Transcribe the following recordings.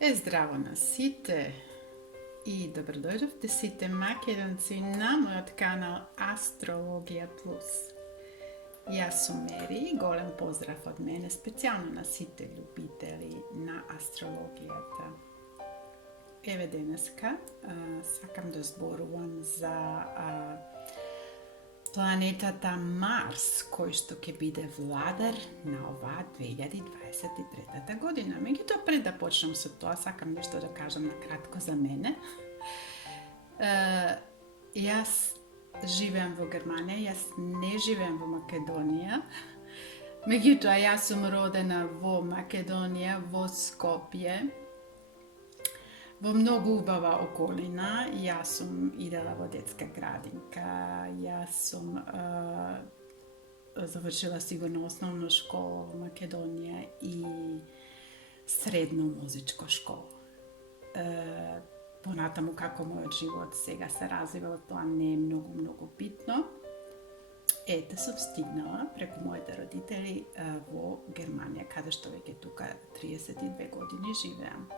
Здраво на сите и добродојдовте сите македонци на мојот канал Астрологија Плюс. Јас сум Мери и голем поздрав од мене специјално на сите љубители на астрологијата. Еве денеска сакам да зборувам за планетата Марс, кој што ќе биде владар на оваа 2023 година. Меѓутоа, пред да почнам со тоа, сакам нешто да кажам на кратко за мене. Јас живеам во Германија, јас не живеам во Македонија. Меѓутоа, јас сум родена во Македонија, во Скопје, во многу убава околина. Јас сум идела во детска градинка, јас сум завршила сигурно основна школа во Македонија и средно музичко школа. Понатаму како мојот живот сега се развива, тоа не е многу битно. Ете, сум стигнала преку моите родители во Германија, каде што веќе тука 32 години живеам.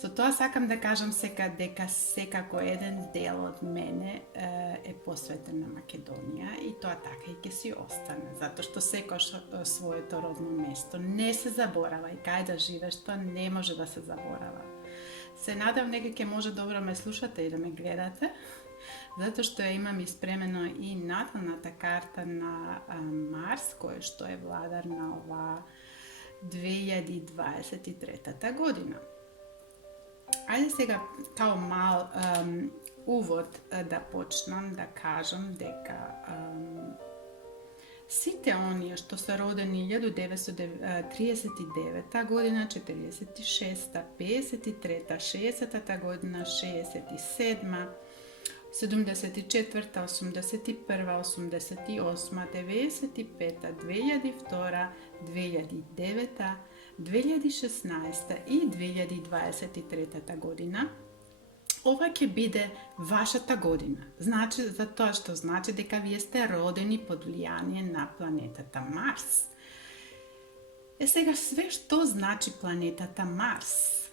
Со тоа сакам да кажам дека секако еден дел од мене е посветен на Македонија и тоа така и ќе си остане, затоа што секој своето родно место не се заборава и кај да живееш тоа не може да се заборава. Се надам дека ќе може добро ме слушате и да ме гледате, затоа што ја имам испремено и наталната карта на Марс, кој што е владар на оваа 2023 година. Ајде сега као мал увод да почнам да кажам дека сите оние што се родени 1939 година, 46-та, 53-та, 60-та година, 67-та, 74-та, 81-та, 88-та, 95-та, 2002-та, 2009-та, 2016 и 2023 година, ова ќе биде вашата година. Значи, за тоа што значи дека вие сте родени под влијание на планетата Марс. Сега све што значи планетата Марс?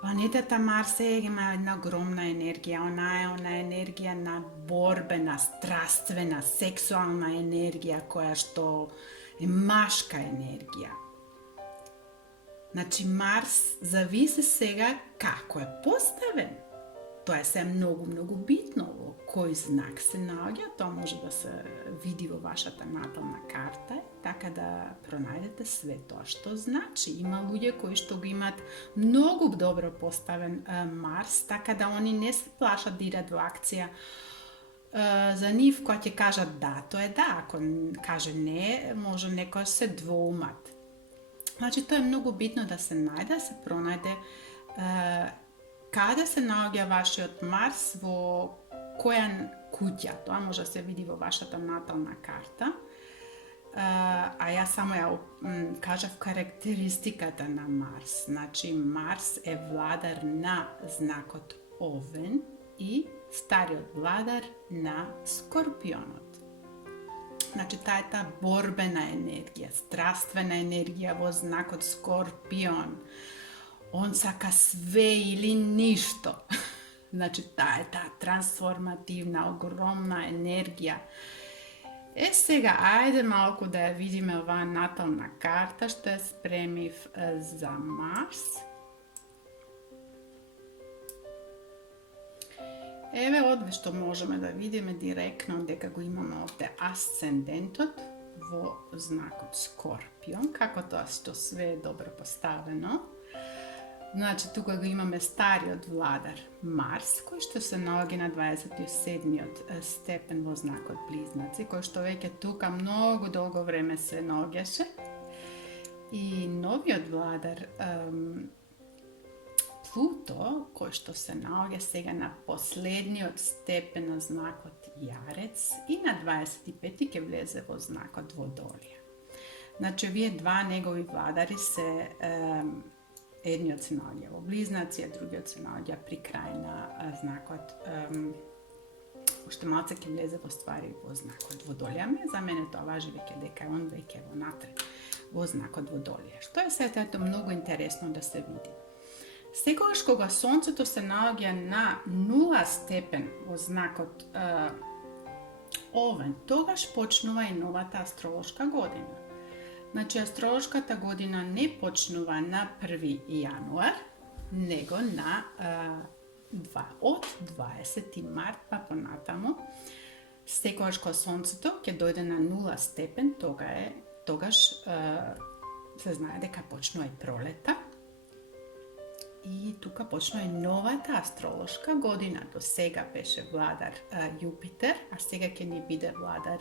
Планетата Марс има една огромна енергија, она енергија на борбена, страствена, сексуална енергија која што е машка енергија. Значи, Марс зависи сега како е поставен. Тоа е се многу битно во кој знак се наоѓа, тоа може да се види во вашата натална карта, така да пронајдете све тоа што значи. Има луѓе кои што го имаат многу добро поставен Марс, така да они не се плашат да идат во акција. За нив која ќе кажат да, тоа е да, ако каже не, може некој се двоумат. Значи, тоа е многу битно да се најде, се пронајде каде се наоѓа вашиот Марс, во која куќа. Тоа може да се види во вашата натална карта. А јас само ја кажав карактеристиката на Марс. Значи, Марс е владар на знакот Овен и стариот владар на Скорпионот. Значи, таа е таа борбена енергија, страствена енергија во знакот Скорпион. Он сака све или ништо. Значи, таа е таа трансформативна, огромна енергија. Сега, ајде малку да ја видиме оваа натална карта, што ја спремив за Марс. Еве одве што можеме да видиме директно дека го имаме овде асцендентот во знакот Скорпион, како тоа што све е добро поставено. Значи, тука го имаме стариот владар Марс, кој што се наоѓа на 27-миот степен во знакот Близнаци, кој што веќе тука многу долго време се наоѓаше. И новиот владар Плуто, кој што се наоѓа сега на последниот степен на знакот Јарец и на 25-ти ќе влезе во знакот Водолија. Значи, овие два негови владари се едниот се наоѓа во Близнаци, а другиот се наоѓа при крај на знакот уште малце ќе влезе во ствари во знакот Водолија. За мене тоа важи веќе дека он веќе во натре во знакот Водолија. Што е сето многу интересно да се види. Секогаш кога сонцето се наоѓа на 0 степен во знакот Овен, тогаш почнува и новата астролошка година. Значи, астролошката година не почнува на 1 јануар, него на од 20 март па понатаму. Секогаш кога сонцето ќе дојде на 0 степен, тогаш се знае дека почнува и пролета. И тука почнува и новата астролошка година. До сега беше владар Јупитер, а сега ќе ни биде владар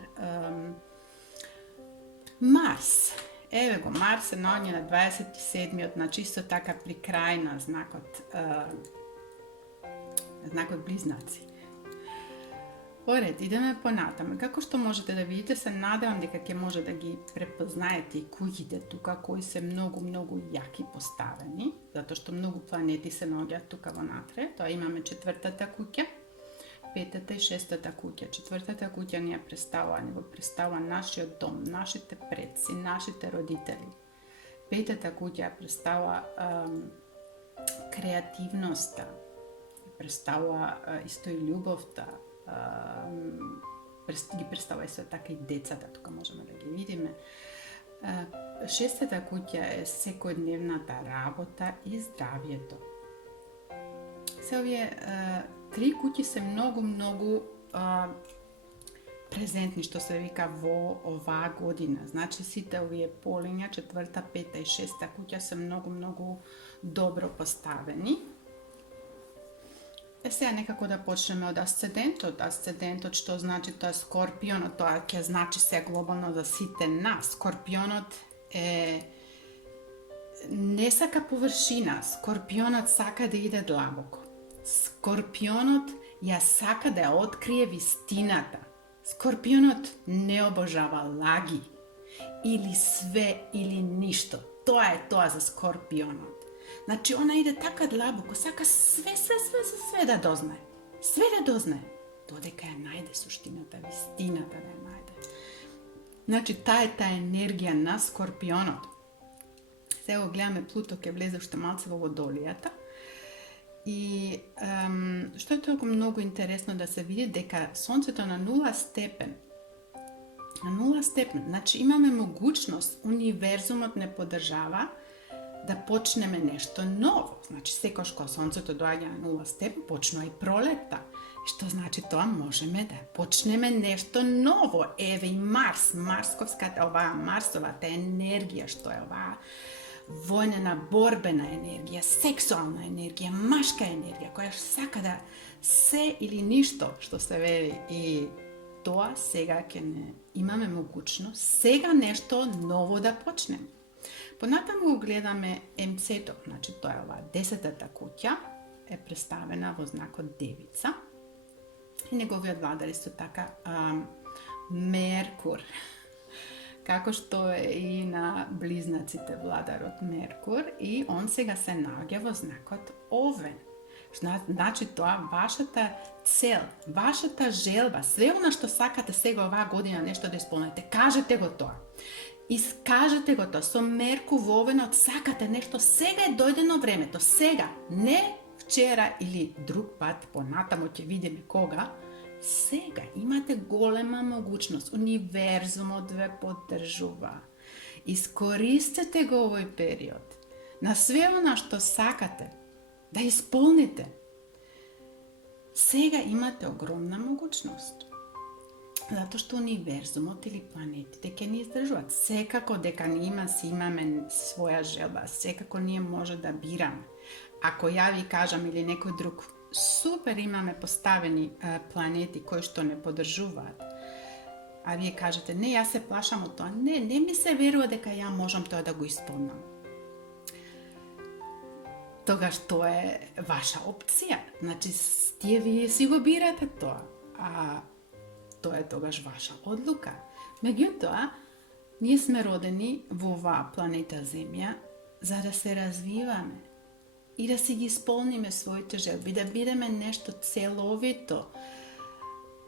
Марс. Еве го, Марс се наоѓа на 27-миот, значи исто така при крај на знакот Близнаци. Поред, идеме понатаму. Како што можете да видите, се надевам дека ќе може да ги препознаете и куќите тука, кои се многу јаки поставени, затоа што многу планети се наоѓаат тука во натре. Тоа имаме 4-та куќа, 5-та и 6-та куќа. 4-та куќа ни представува нашиот дом, нашите предци, нашите родители. 5-та куќа представува креативноста, представува исто и љубовта, ги представува исто така и децата, тука можеме да ги видиме. 6-та куќа е секојдневната работа и здравјето. Се овие 3 куќи се многу презентни, што се вика во оваа година. Значи сите овие полиња, 4-та, 5-та и 6-та куќа се многу добро поставени. Сега некако да почнеме од асцендентот. Асцендентот што значи тоа е Скорпионот, тоа ќе значи се глобално за сите нас. Скорпионот не сака површина, Скорпионот сака да иде длабоко. Скорпионот ја сака да ја открие вистината. Скорпионот не обожава лаги. Или све, или ништо. Тоа е тоа за Скорпионот. Значи, она иде така длабоко, сака све да дознае. Све да дознае. Додека ја најде суштината, вистината да ја најде. Значи, таа е таа енергија на Скорпионот. Сега гледаме Плуто ќе влезе уште малце во Водолијата. И што е толку многу интересно да се види дека Сонцето на 0 степен. На 0 степен. Значи, имаме могуćност, универзумот не поддржава да почнеме нешто ново. Значи, секојаш кога Сонцето доаѓа на 0 степен, почнува и пролета. Што значи тоа? Можеме да почнеме нешто ново. Еве и Марс, Марсовата енергија, што е оваа војнена, борбена енергија, сексуална енергија, машка енергија, која сака да се или ништо, што се вели. И тоа сега ќе не имаме могуćност, сега нешто ново да почнеме. Понатаму гледаме МЦ-то, значи тоа е оваа 10-та куќа, е представена во знакот Девица. И неговиот владар исто така Меркур. Како што е и на Близнаците владарот Меркур, и он сега се наоѓа во знакот Овен. Значи тоа вашата цел, вашата желба, све она што сакате сега оваа година нешто да исполните, кажете го тоа. Искажете го тоа. Со Меркур во Овенот сакате нешто, сега е дојдено времето, сега, не вчера или друг пат, понатамо ќе видиме кога. Сега имате голема могуćност, универзумот ве поддржува. Искористете го овој период на све она што сакате да исполните. Сега имате огромна могуćност. Затоа што универзумот или планетите ќе ни издржуваат. Секако дека имаме своја желба, секако ние може да бираме. Ако ја ви кажам или некој друг, супер имаме поставени планети кои што не поддржуваат, а вие кажете, не, јас се плашам од тоа, не ми се верува дека ја можам тоа да го исполнам. Тогаш тоа е ваша опција. Значи, вие си го бирате тоа, а тоа е тогаш ваша одлука. Меѓутоа, ние сме родени во оваа планета Земја за да се развиваме и да си ги исполниме своите желби, да бидеме нешто целовито,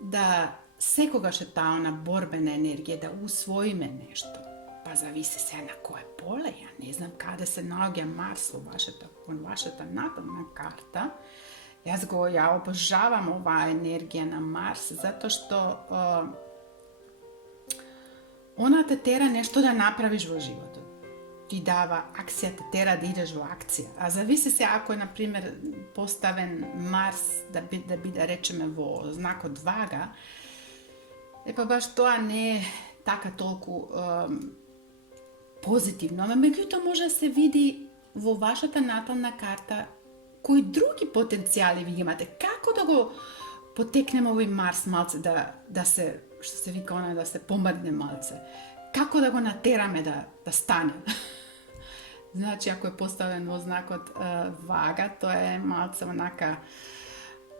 да секогаш е таа борбена енергија, да усвоиме нешто. Па зависи се на кое поле, ја не знам каде се наоѓа Марс во вашата натална карта. Ја обожавам оваа енергија на Марс, затоа што она те тера нешто да направиш во животот. Ти дава акција, те тера да идеш во акција. А зависи се ако е, например, поставен Марс да биде, речеме, во знакот Вага, па баш тоа не е така толку позитивно. Ама меѓутоа може да се види во вашата натална карта кои други потенцијали ви имате. Како да го потекнеме овој Марс малце да се, што се вика она, да се помрдне малце. Како да го натераме да стане? Значи, ако е поставен во знакот Вага, тоа е малце онака,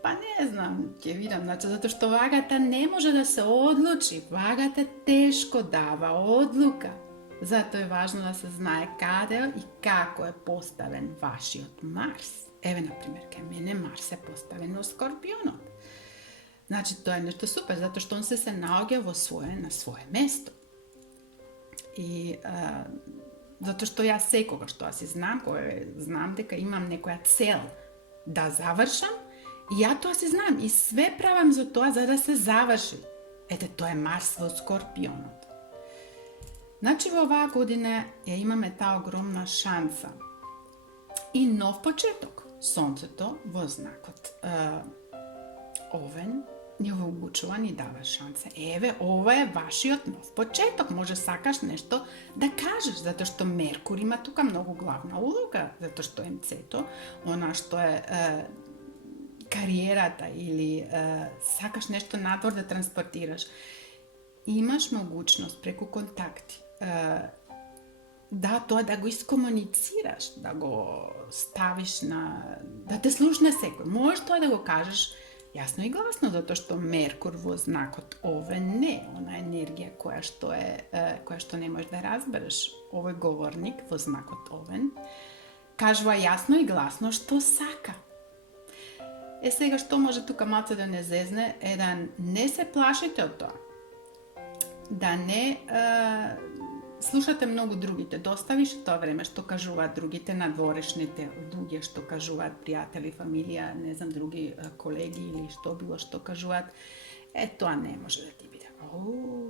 па не знам, ќе видам, значи, затоа што Вагата не може да се одлучи. Вагата тешко дава одлука. Затоа е важно да се знае каде и како е поставен вашиот Марс. Еве, например, кај мене Марс е поставен во Скорпионот. Значи, тоа е нешто супер, затоа што он се наоѓа на свое место. И затоа што јас секогаш тоа си знам, кога знам дека имам некоја цел да завршам, и ја тоа си знам и све правам за тоа за да се заврши. Ете, тоа е Марс во Скорпионот. Значи, во оваа година ја имаме таа огромна шанса и нов почеток. Сонцето во знакот Овен ни обучува, ни дава шанса. Еве, ова е вашиот нов почеток. Може сакаш нешто да кажеш, затоа што Меркур има тука многу главна улога, затоа што МЦ-то, она што е кариерата или сакаш нешто надвор да транспортираш. Имаш могуćност преку контакти тоа да го искомуницираш, да го ставиш да те слушне секој. Можеш тоа да го кажеш јасно и гласно, затоа што Меркур во знакот Овен не, она енергија која што не можеш да разбереш. Овој говорник во знакот Овен кажува јасно и гласно што сака. Сега што може тука малце да не зезне е да не се плашите од тоа. Да не слушате многу другите, доставиш тоа време што кажуваат другите, надворешните луѓе што кажуваат, пријатели, фамилија, не знам, други колеги или што било што кажуваат. Тоа не може да ти биде.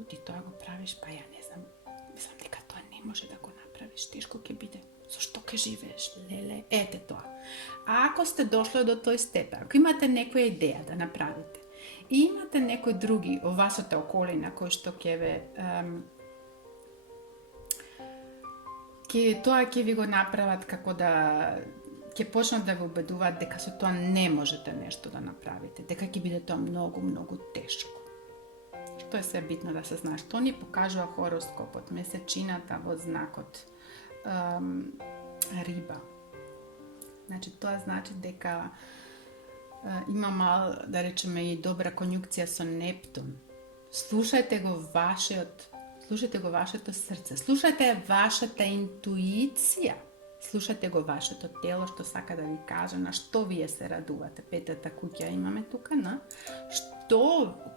Ти тоа го правиш, па ја не знам. Мислам дека тоа не може да го направиш. Тешко ќе биде. Зошто ќе живееш? Леле, ете тоа. А ако сте дошли до тој степен, ако имате некоја идеја да направите и имате некои други во вашата околина кои што ќе ве ќе ви го направат како да ќе почнат да ве убедуваат дека со тоа не можете нешто да направите, дека ќе биде тоа многу, многу тешко. Што е се битно да се знае, што ни покажува хороскопот, месечината во знакот Риба. Значи, тоа значи дека има да речеме, и добра конјукција со Нептун. Слушајте го вашето срце, слушајте вашата интуиција, слушајте го вашето тело што сака да ви каже на што вие се радувате. Петата куќа имаме тука,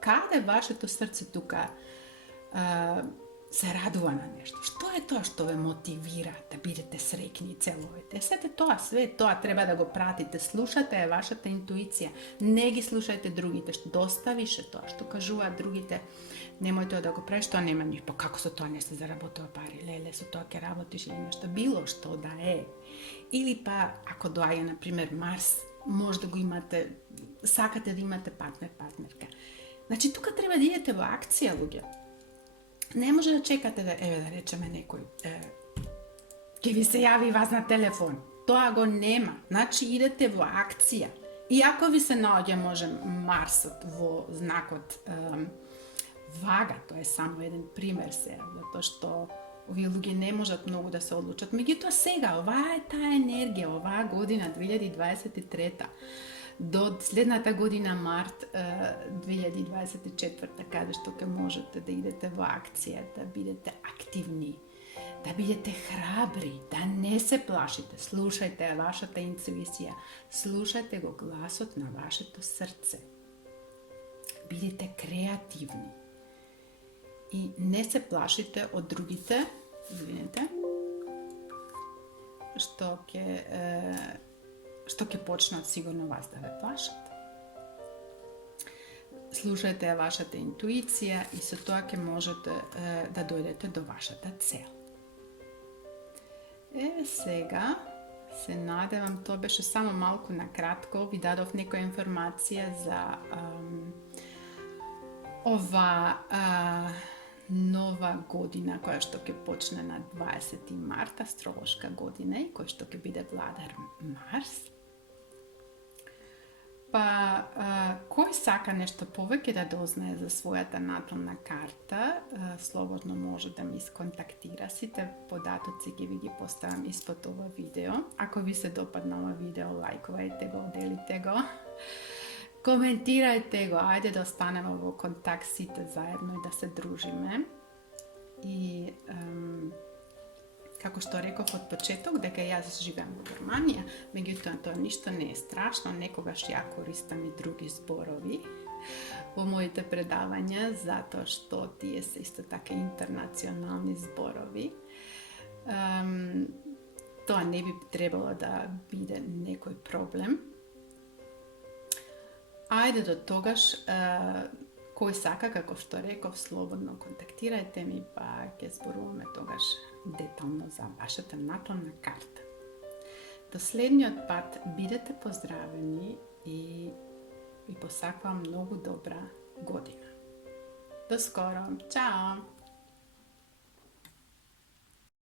каде вашето срце тука се радува на нешто. Што е тоа што ве мотивира да бидете среќни целовите? Све тоа треба да го пратите. Слушате вашата интуиција. Не ги слушајте другите. Доставише тоа што кажуваат другите. Немојте да го правиш, тоа нема нищо. Па како со тоа не се заработува пари? Леле, со тоа ќе работиш или нешто. Било што да е. Или па, ако доаѓа, например, Марс, може да го имате, сакате да имате партнер, партнерка. Значи, тука треба да идете во акција, луѓе. Не може да чекате да речеме некој ќе ви се јави вас на телефон. Тоа го нема. Значи идете во акција. И ако ви се наоѓа може Марсот во знакот Вага, тоа е само еден пример сега, затоа што овие луѓе не можат многу да се одлучат. Меѓутоа сега, оваа е таа енергија, оваа година 2023 до следната година март 2024, каде што ќе можете да идете во акција, да бидете активни, да бидете храбри, да не се плашите. Слушајте вашата интуиција, слушајте го гласот на вашето срце. Бидете креативни и не се плашите од другите извинете, што ќе почнат сигурно вас да ве плашат. Слушајте вашата интуиција и со тоа ќе можете да дојдете до вашата цел. Сега се надевам, тоа беше само малку на кратко, ви дадов некоја информација за ова нова година која што ќе почне на 20. март, астролошка година и кој што ќе биде владар Марс. Па, кој сака нешто повеќе да дознае за својата натална карта, слободно може да ми сконтактира. Сите податоци ги поставам испод ова видео. Ако ви се допадна ова видео, лајкувајте го, делите го, коментирајте го, ајде да останеме во контакт сите заедно и да се дружиме. И како што реков од почеток, дека јас живеам во Германија, меѓутоа тоа ништо не е страшно, некогаш ја користам и други зборови во моите предавања, затоа што тие се исто така интернационални зборови. Тоа не би требало да биде некој проблем. Ајде до тогаш, кој сака, како што реков, слободно контактирајте ми, па ќе зборуваме тогаш детално за вашата натална карта. До следниот пат бидете поздравени и ви посакувам многу добра година. До скоро! Чао!